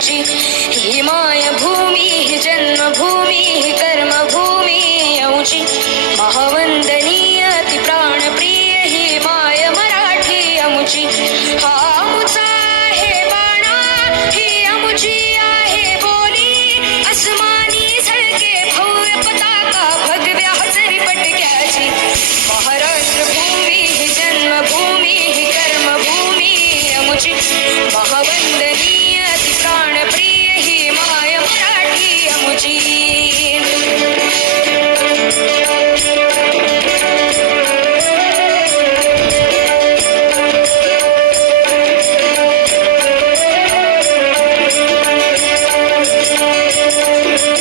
आमची ही मायभूमी ही जन्मभूमी ही कर्मभूमी आमची महावंदनीय ती प्राणप्रिय ही माय मराठी आमची हा आमचा आहे बाणा ही आमची आहे बोली अस्मानी झळके भव्य पताका भगव्या हजरी पटक्याची महाराष्ट्र भूमी ही जन्मभूमी ही कर्मभूमी आमची महावंदनीय ती प्राणप्रिय